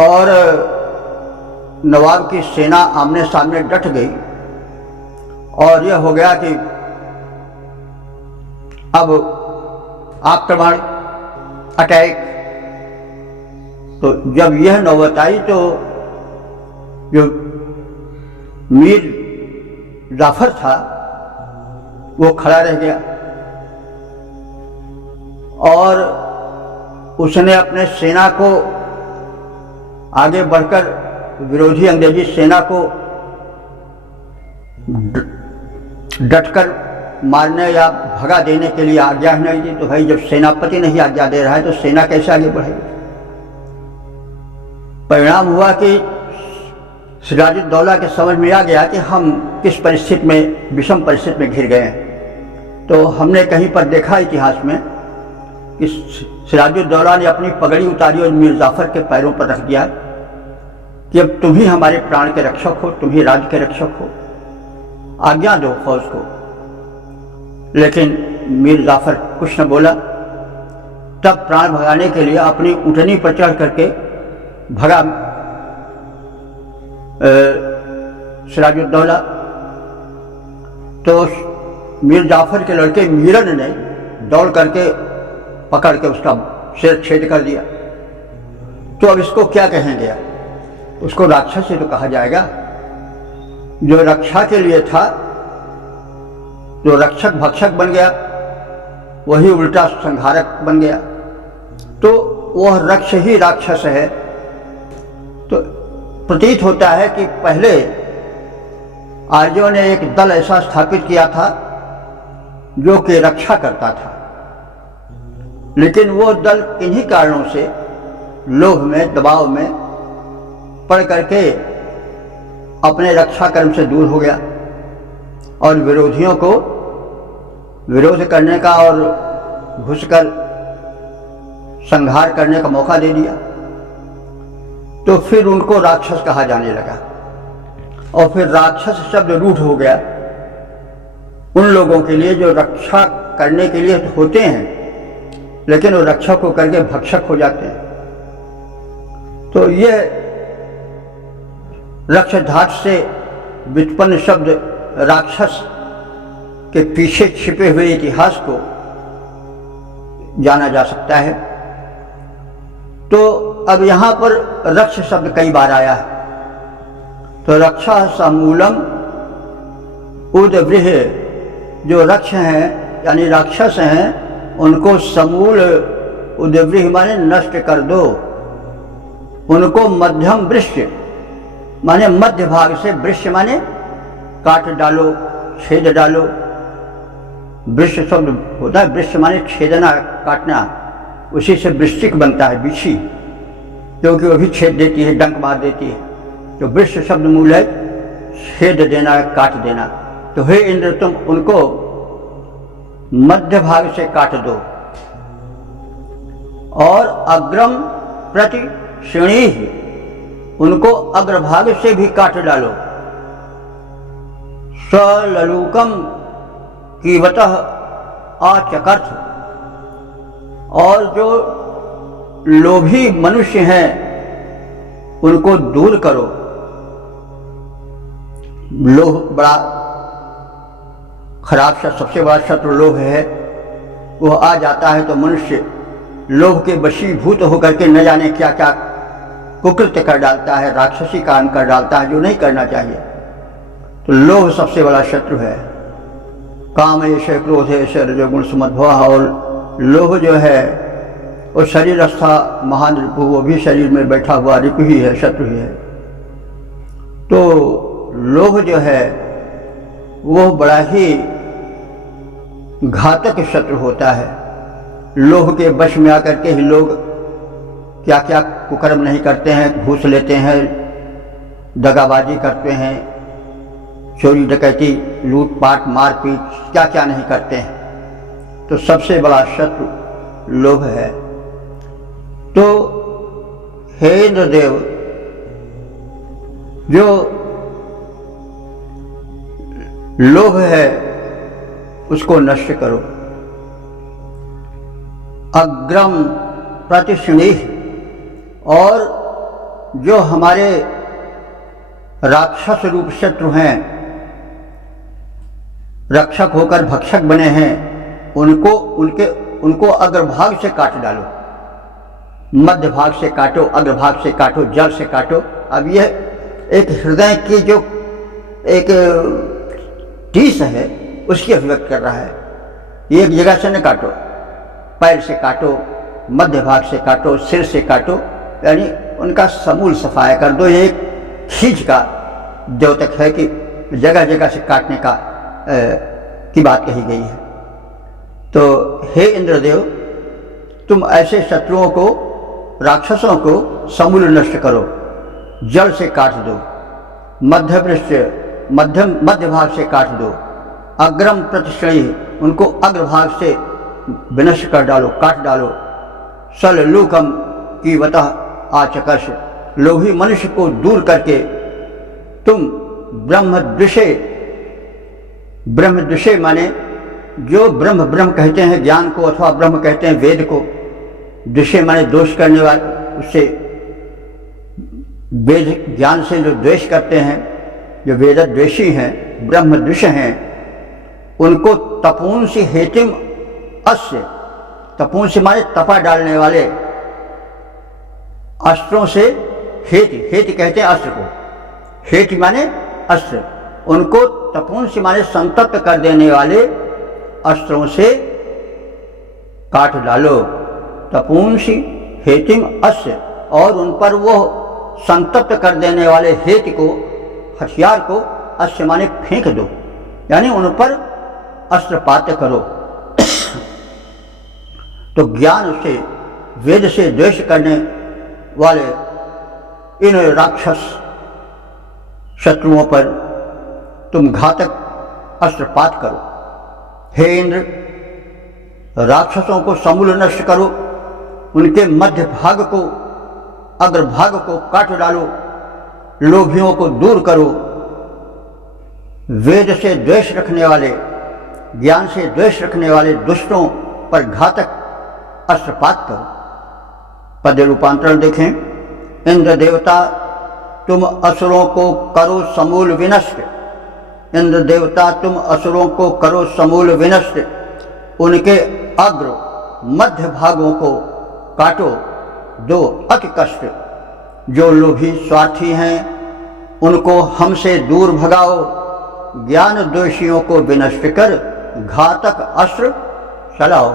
और नवाब की सेना आमने सामने डट गई और यह हो गया कि अब आक्रमण, अटैक, तो जब यह नौबत आई तो जो मीर जाफर था वो खड़ा रह गया और उसने अपने सेना को आगे बढ़कर विरोधी अंग्रेजी सेना को डटकर मारने या भगा देने के लिए आज्ञा नहीं दी। तो भाई जब सेनापति नहीं आज्ञा दे रहा है तो सेना कैसे आगे बढ़ेगी। परिणाम हुआ कि सिराजुद्दौला के समझ में आ गया कि हम किस परिस्थिति में, विषम परिस्थिति में घिर गए हैं। तो हमने कहीं पर देखा इतिहास में कि सिराजुद्दौला ने अपनी पगड़ी उतारी और मीर जाफर के पैरों पर रख दिया कि अब तुम ही हमारे प्राण के रक्षक हो, तुम ही राज्य के रक्षक हो, आज्ञा दो फौज को। लेकिन मीर जाफर कुछ न बोला। तब प्राण भगाने के लिए अपनी ऊँटनी पर चढ़ करके भगा सिराजुद्दौला। तो मीर जाफर के लड़के मीरन ने दौड़ करके पकड़ के उसका सिर छेद कर दिया। तो अब इसको क्या कहेंगे, उसको राक्षस ही तो कहा जाएगा। जो रक्षा के लिए था, जो रक्षक भक्षक बन गया, वही उल्टा संहारक बन गया। तो वह रक्ष ही राक्षस है। तो प्रतीत होता है कि पहले आर्यों ने एक दल ऐसा स्थापित किया था जो कि रक्षा करता था, लेकिन वो दल किन्हीं कारणों से लोभ में, दबाव में पड़ करके अपने रक्षा कर्म से दूर हो गया और विरोधियों को विरोध करने का और घुसकर संहार करने का मौका दे दिया। तो फिर उनको राक्षस कहा जाने लगा और फिर राक्षस शब्द रूढ़ हो गया उन लोगों के लिए जो रक्षा करने के लिए होते हैं लेकिन वो रक्षक को करके भक्षक हो जाते हैं। तो ये रक्षधात से व्युत्पन्न शब्द राक्षस के पीछे छिपे हुए इतिहास को जाना जा सकता है। तो अब यहाँ पर रक्ष शब्द कई बार आया है। तो रक्षा समूलम उद्वृह, जो रक्ष हैं यानी राक्षस हैं उनको समूल, उद्वृह माने नष्ट कर दो, उनको मध्यम वृक्ष माने मध्य भाग से, वृक्ष माने काट डालो, छेद डालो। वृक्ष शब्द होता है, वृक्ष माने छेदना, काटना, उसी से वृश्चिक बनता है, बिच्छी, क्योंकि वो भी छेद देती है, डंक मार देती है। तो वृक्ष शब्द मूल है छेद देना, काट देना। तो हे इंद्र तुम उनको मध्य भाग से काट दो और अग्रम प्रति श्रेणी, उनको अग्रभाग से भी काट डालो। सललूकम कीवतः आचकर्थ, और जो लोभी मनुष्य हैं उनको दूर करो। लोभ बड़ा खराब शत्रु, सबसे बड़ा शत्रु लोभ है। वह आ जाता है तो मनुष्य लोभ के वशीभूत होकर के न जाने क्या क्या कुकृत्य कर डालता है, राक्षसी काम कर डालता है जो नहीं करना चाहिए। तो लोभ सबसे बड़ा शत्रु है। काम ऐसे क्रोध ऐसे रजोगुण सुमध्वा, और लोभ जो है वो शरीरस्था महान रिपु, वो भी शरीर में बैठा हुआ रिपु ही है, शत्रु ही है। तो लोभ जो है वो बड़ा ही घातक शत्रु होता है। लोभ के वश में आकर के ही लोग क्या क्या कुकर्म नहीं करते हैं, घूस लेते हैं, दगाबाजी करते हैं, चोरी डकैती लूटपाट मारपीट क्या क्या नहीं करते हैं। तो सबसे बड़ा शत्रु लोभ है। तो हे इंद्रदेव, जो लोभ है उसको नष्ट करो। अग्रम प्रतिशुनिह, और जो हमारे राक्षस रूप शत्रु हैं, रक्षक होकर भक्षक बने हैं, उनको अग्रभाग से काट डालो, मध्य भाग से काटो, अग्रभाग से काटो, जल से काटो। अब यह एक हृदय की जो एक टीस है उसकी अभिव्यक्त कर रहा है। एक जगह से न काटो, पैर से काटो, मध्य भाग से काटो, सिर से काटो, यानी उनका समूल सफाया कर दो। ये एक खींच का द्योतक है कि जगह जगह से काटने का की बात कही गई है। तो हे इंद्रदेव, तुम ऐसे शत्रुओं को, राक्षसों को समूल नष्ट करो, जल से काट दो, मध्य भाग से काट दो, अग्रम प्रतिश्रयी, उनको अग्रभाग से विनष्ट कर डालो, काट डालो। सल लूकम की वतः आचकर्ष, लोभी मनुष्य को दूर करके तुम ब्रह्मदृशे माने जो ब्रह्म कहते हैं ज्ञान को, अथवा ब्रह्म कहते हैं वेद को, दृश्य माने दोष करने वाले, उससे वेद ज्ञान से जो द्वेष करते हैं, जो वेद द्वेषी हैं, ब्रह्मदृश हैं, उनको तपूंसी हेतिम अस्य, तपूंसी माने तपा डालने वाले, अस्त्रों से हेति कहते हैं अस्त्र को, हेति माने अस्त्र, उनको तपूंसी माने संतप्त कर देने वाले अस्त्रों से काट डालो। तपूंसी हेतिम अस्य, और उन पर वो संतप्त कर देने वाले हेति को, हथियार को, अस्य माने फेंक दो, यानी उन पर अस्त्रपात करो। तो ज्ञान से, वेद से द्वेष करने वाले इन राक्षस शत्रुओं पर तुम घातक अस्त्रपात करो। हे इंद्र, राक्षसों को समूल नष्ट करो, उनके मध्य भाग को, अग्रभाग को काट डालो, लोभियों को दूर करो, वेद से द्वेष रखने वाले, ज्ञान से द्वेष रखने वाले दुष्टों पर घातक अस्त्रपात करो। पद रूपांतरण देखें। इंद्र देवता, तुम असुरों को करो समूल विनष्ट। इंद्र देवता, तुम असुरों को करो समूल विनष्ट, उनके अग्र मध्य भागों को काटो दो अति कष्ट। जो लोभी स्वार्थी हैं उनको हमसे दूर भगाओ, ज्ञान दोषियों को विनष्ट कर घातक अस्त्र चलाओ।